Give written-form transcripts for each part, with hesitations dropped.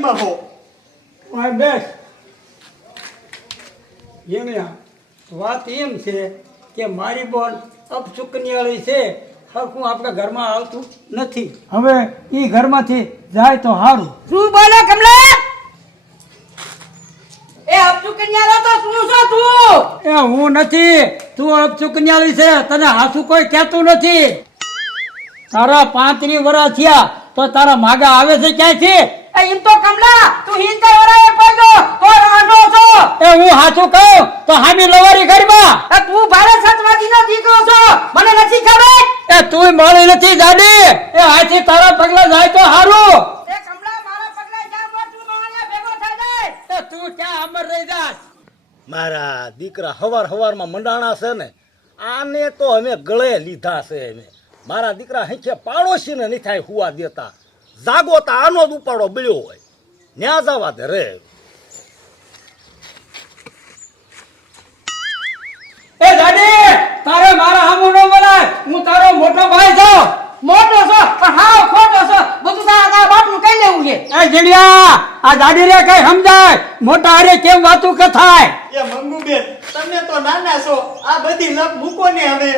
શાંતિમાં હો. ઓય બેસ. ઝીણિયા, વાત એમ છે કે મારી બોન અપચુકનિયાળી છે, હરખું આપણા ઘરમાં આવતું નથી. હવે એ ઘરમાંથી જાય તો સારું. શું બોલો કમલા? એ અપચુકન્યારો તો શું છો તું? એ હું નથી, તું અપચુકનિયાળી છે, તને હાસુ કોઈ કહેતું નથી. તારા 35 વર્ષ થયા તો તારા માગા આવે છે ક્યાંથી? એ એમ તો કમલા તું હિંદર વરાએ પડ્યો તો રાંડો છો. એ હું હાચું કહું તો હામી લવારી ઘરમાં. એ તું ભારત સતવાજીનો દીકરો છો, મને નથી ખબર. એ તું મળી નથી જાડી. એ આથી તારા પગલા જાય તો સારું. એ કમલા મારા પગલે જાવ તું મારા ભેગો થઈ જાય. એ તું ક્યાં અમર રહી જાસ? મારા દીકરા હવારમાં મંડાણા છે ને, આને તો અમે ગળે લીધા છે. અમે મારા દીકરા હેઠે પાડોશીને નહીં થાય હુવા દેતા. જાગો તો આનો જ ઉપાડો બળ્યો હોય, ન્યા જવા દે રે. એ જાડી, તારે મારા હામું ન બોલાય. હું તારો મોટો ભાઈ છું. મોટો છો પણ હાવ ખોટો છો, બધું તારા બાપનું કઈ લેવું છે. એ જીડિયા, આ જાડી રે કઈ સમજાય? મોટા હારે કેમ વાતું કે થાય? એ મંગુબેન, તમે તો નાના છો, આ બધી લપ મૂકો ને હવે.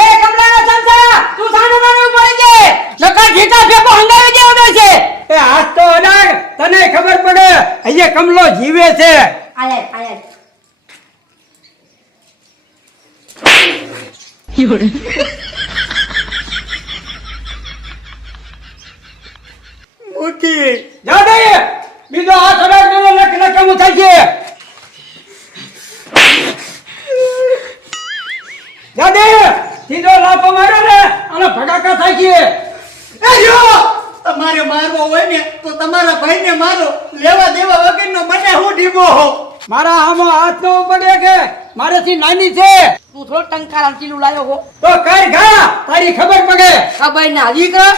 એ કમલાના સંસા તું સાનું નાનું પડી ગયે નકા ઘીટા ફેકો હંગાવી દેવો દે છે. એ આજ તો અડાગ તને ખબર પડે અહીંયા કમલો જીવે છે. આય આય મૂકી જાડી, બીજો હાથ અડાગ નો લખ કેમ થાય છે? જાડી, સીધો લાફો માર્યો ને અને ભડાકા થાય છે. એ જો તમારે મારવો હોય ને તો તમારા ભાઈને મારો, લેવા દેવા વગરનો મને હું ઢીબો હો. મારા આમાં હાથ નો પડે કે મારાથી નાની છે તું થોડો ટંકાર ચીલું લાયો હો તો કઈ ઘા તારી ખબર પડે. ખબર ના દીકરા.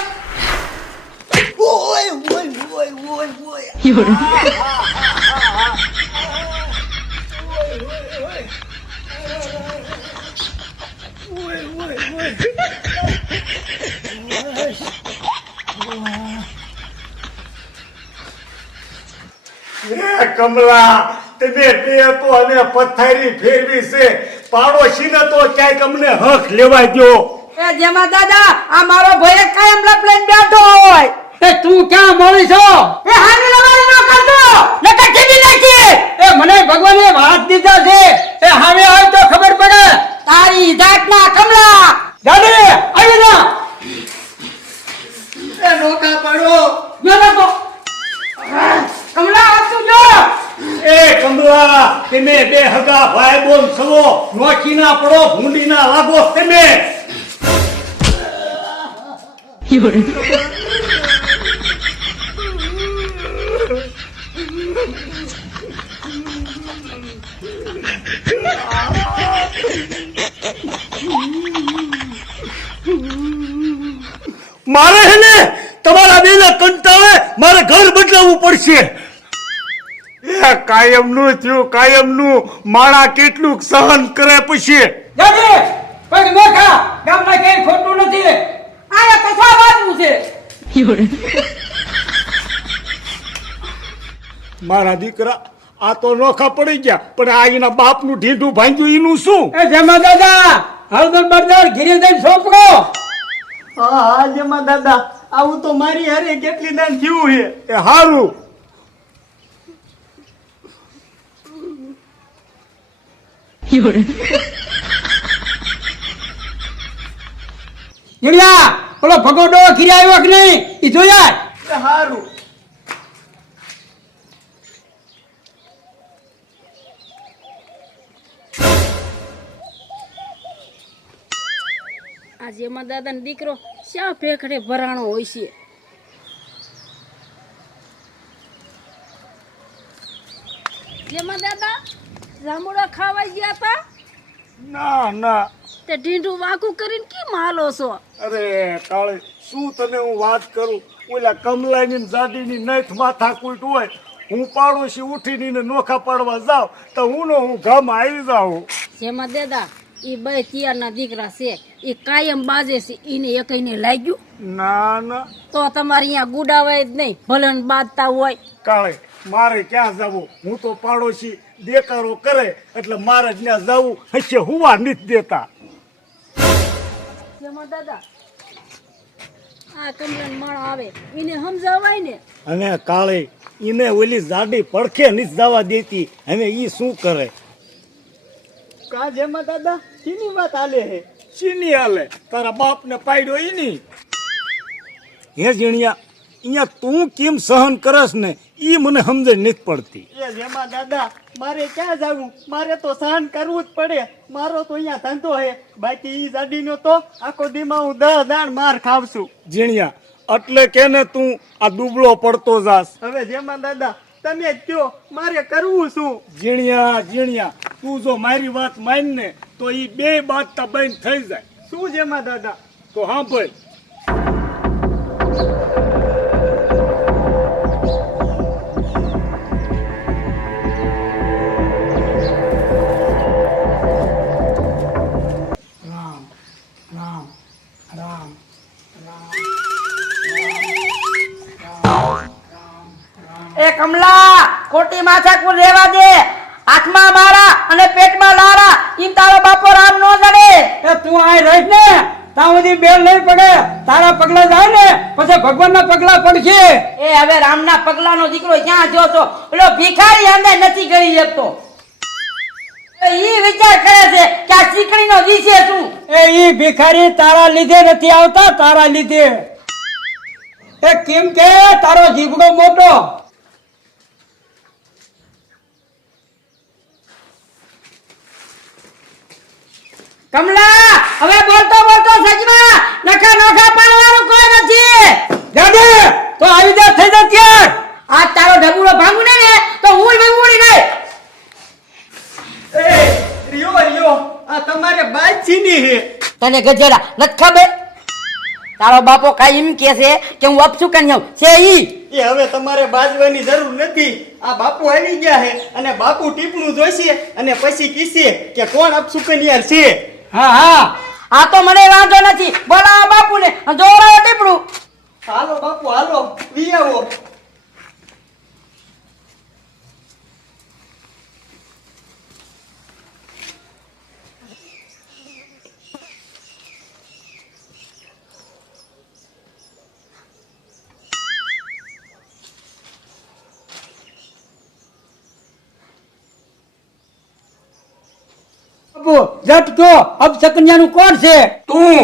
ઓય ઓય ઓય ઓય ઓય. કમલા, તમે બે તો અને પથારી ફેરવી છે, પાડોશીને તો ક્યાંક અમને હક લેવા દો. એ જેમાં દાદા આ મારો ભાઈ કાયમ લપ લઈને બેઠો હોય. એ તું ક્યાં મળી છો? એ હાની લવારી ન કરતો નકર જીવી નાખી. એ મને ભગવાને વાત દીધા છે, એ હવે આવ તો ખબર પડે. તારી જાતના કમલા. જાડી, આવી જા. એ નોકા પડો. જો નકો કમલા આ તું જો. એ કમલા, તમે બે હગા ભાઈ બોન છો, નોખી ના પડો, ભૂંડી ના લાગો તમે. મારે હે ને તમારા બેના કંટાળે મારે ઘર બદલાવવું પડશે. એ કાયમનું થયું, કાયમનું. માણા કેટલું સહન કરે પછી. જાડી, પગ ન ખા, ગામમાં કઈ ખોટું નથી. આયા તો સા બાજુ છે. મારા દીકરા આ તો નોખા પડી ગયા, પણ આ એના બાપનું ઢીંઢું ભાંગ્યું એનું શું? એ જેમાં દાદા હળદર બળદર ઘીરે દઈને સોંપડો. હા હા જેમાં દાદા, આવું તો મારી હારે કેટલી દાન થયું છે. એ હારું. જીડિયા, પેલો ભગોડો ઘીરે આવ્યો કે નહીં એ જોયા. એ હારું. આ જેમાં દાદાનો દીકરો શા ફેખડે ભરાણો હોય છે. જેમાં દાદા જાંબુડા ખાવા ગયા હતા ના ના, તે ઢીંઢું વાકું કરીને કેમ હાલો છો? અરે કાળી, શું તને હું વાત કરું, ઓલા કમલાની ને જાડીની નથ માથા કૂટ હોય, હું પાડોશી ઉઠીને એને નોખા પાડવા જાઉં તો હું ગામમાં આવી જાઉં. જેમાં દાદા એ બે તિયારના દીકરા છે, એ કાયમ બાજે છે, એને એકઈને લાગ્યું ના ના, તો તમારે અહીંયા ગુડાવાય જ નહીં, ભલે ને બાજતા હોય. કાળે મારે ક્યાં જવું? હું તો પાડોશી દેકારો કરે એટલે મારે જ ત્યાં જવું હશે હુવા નથી દેતા. જેમાં દાદા આ કમલાન માળો આવે એને સમજાવાય ને. અને કાળે એને ઓલી જાડી પડખે નથી જવા દેતી. હવે ઈ શું કરે? કા જેમાં દાદા શીની વાત હાલે હે? ચીની હાલે તારા બાપને પાડ્યો ઈની. હે જીણિયા અહીંયા તું કેમ સહન કરસ ને ઈ મને સમજ નથી પડતી. એ જેમાં દાદા મારે ક્યાં જવું? મારે તો સહન કરવું જ પડે. મારો તો અહીંયા ધંધો હે, બાકી ઈ જાડીનો તો આખો દીમાં હું 10 દાણ માર ખાવશું. જીણિયા એટલે કે ને તું આ દુબળો પડતો જાસ. હવે જેમાં દાદા તમે જ કયો મારે કરવું શું? જીણિયા તું જો મારી વાત માન ને તો ઈ બે બાદતા બંધ થઈ જાય. શું જેમાં દાદા? તો હા ભાઈ રામ રામ રામ એ કમલા ખોટી માથાકૂટ રહેવા દે. હાથમાં મારા અને પેટમાં લારા ઈ તારો બાપો રામ નો જડે. એ તું આય રહીશ ને ત્યાં સુધી બેલ નહીં પડે. તારા પગલા જાય ને પછી ભગવાનના પગલા પડશે. એ હવે રામના પગલાનો દીકરો ક્યાં જો છો? પેલો ભિખારી અંદર નથી કરી શકતો. ઈ વિચાર કરે છે કે આ ચીકણીનો દી છે શું? એ ઈ ભિખારી તારા લીધે નથી આવતા, તારા લીધે. એ કેમ કે તારો જીભડો મોટો. કમલા હવે બોલતો બોલતો સજમાં નખા નોખા પાડવાનું કોઈ નથી. દાદે તો આવી જા થઈ જા ત્યાર. આ તારો ઢબુડો ભાંગું ને તો હું ભાંગુડી નહીં. એ રિયો આ તમારે બાઈચીની હે. તને ગજેડા નથી ખબર? તારો બાપો કાઈ એમ કે છે કે હું અપસુકન છું છે ઈ. એ હવે તમારે બાજવાની જરૂર નથી. આ બાપુ આવી ગયા હે અને બાપુ ટીપણું જોઈશે અને પછી કીશે કે કોણ અપસુકનિયાર છે. હા હા આ તો મને વાંધો નથી. બોલાવો બાપુને જોરાવો ટીપણું. હાલો બાપુ હાલો વી આવો. બાપુ જટ કયો અપસકન્યાનું કોણ છે? તું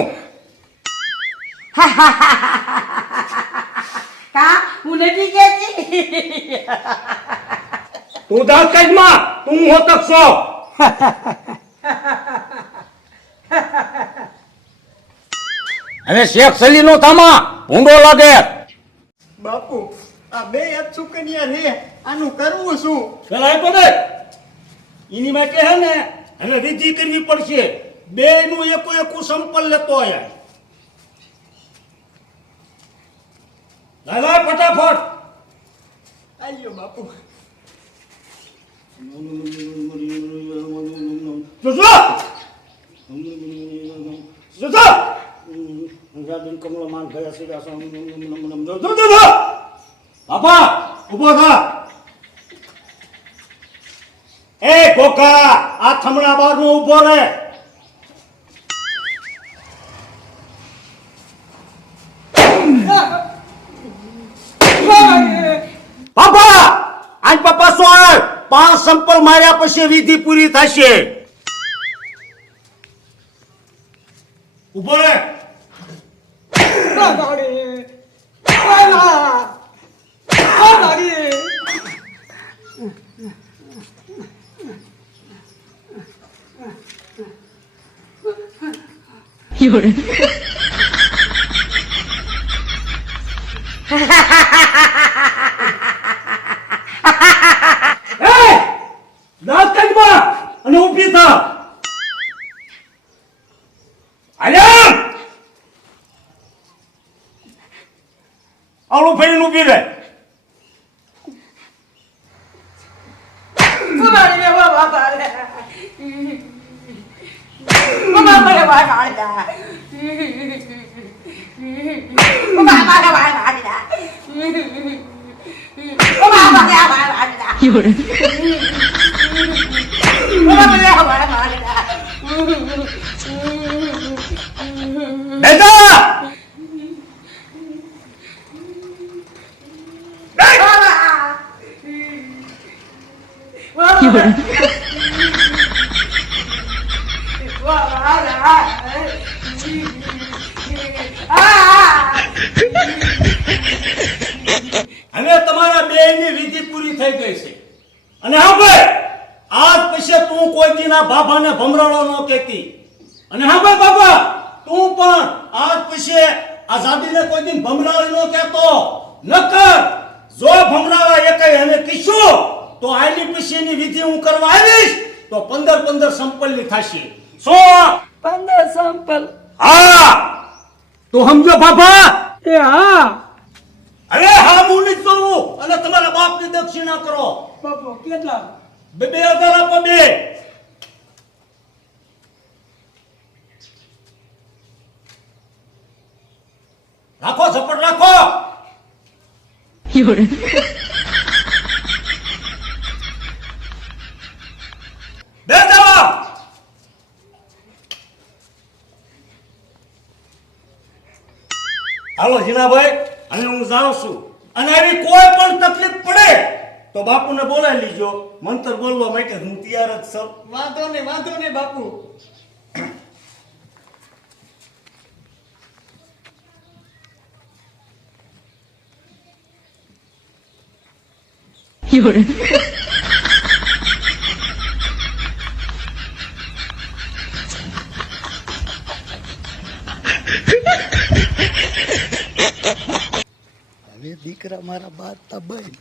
કા હું નથી કહેતી. તું દાંત કાઢમાં તું હોતક છો. હવે શેખ સલી નો થામા ભૂંડો લાગે. બાપુ આ બે અપસુકન્યા રે, આનું કરવું શું? પેલા આપ્યો ને એની માટે હે ને હવે વિધિ કરવી પડશે. બે નું એકું સંપલ લેતો આયા. લાય ફટાફટ. આલ્યો બાપુ. જોજો જોજો ગાડીન કમલો માન ગયા છે. જોજો બાપા ઉભો થા. એ કોકા આ થમણા બાર નો ઉભો રે. બાપા આજ પપ્પા સોળ 5 સંપલ માર્યા પછી વિધિ પૂરી થશે. ઉભો રે. અને ઊભી થા. આલ્યા આવડું ફરીને ઊભી રહે. બાબા બેટા હવે તમારા બેયની વિધિ પૂરી થઈ ગઈ છે અને હા ભાઈ આજ પછી તું કોઈ દીના બાબાને ભમરાળો ન કહેતી અને હા ભાઈ બાબા તું પણ આજ પછી આઝાદીને કોઈ દિન ભમરાળી ન કહેતો નકર જો ભમરાવા એકાઈ અને કીશું તો આની પછીની વિધિ હું કરવા આવીશ તો 15 સંપલની થશે સો 15 સંપલ. હા તો સમજો બાબા એ હા અરે હા હું નથી જોવું અને તમારા બાપની દક્ષિણા કરો બાપુ કેટલા? 2000 આપો બે રાખો ઝપટ રાખો બે જવા હાલો જીનાભાઈ અને હું જાઉં છું અને આવી કોઈ પણ તકલીફ પડે તો બાપુને બોલાવી લીજો મંત્ર બોલવા માટે હું તૈયાર જ છું વાંધો નહીં બાપુ. હવે દીકરા મારા બાર તબાઈ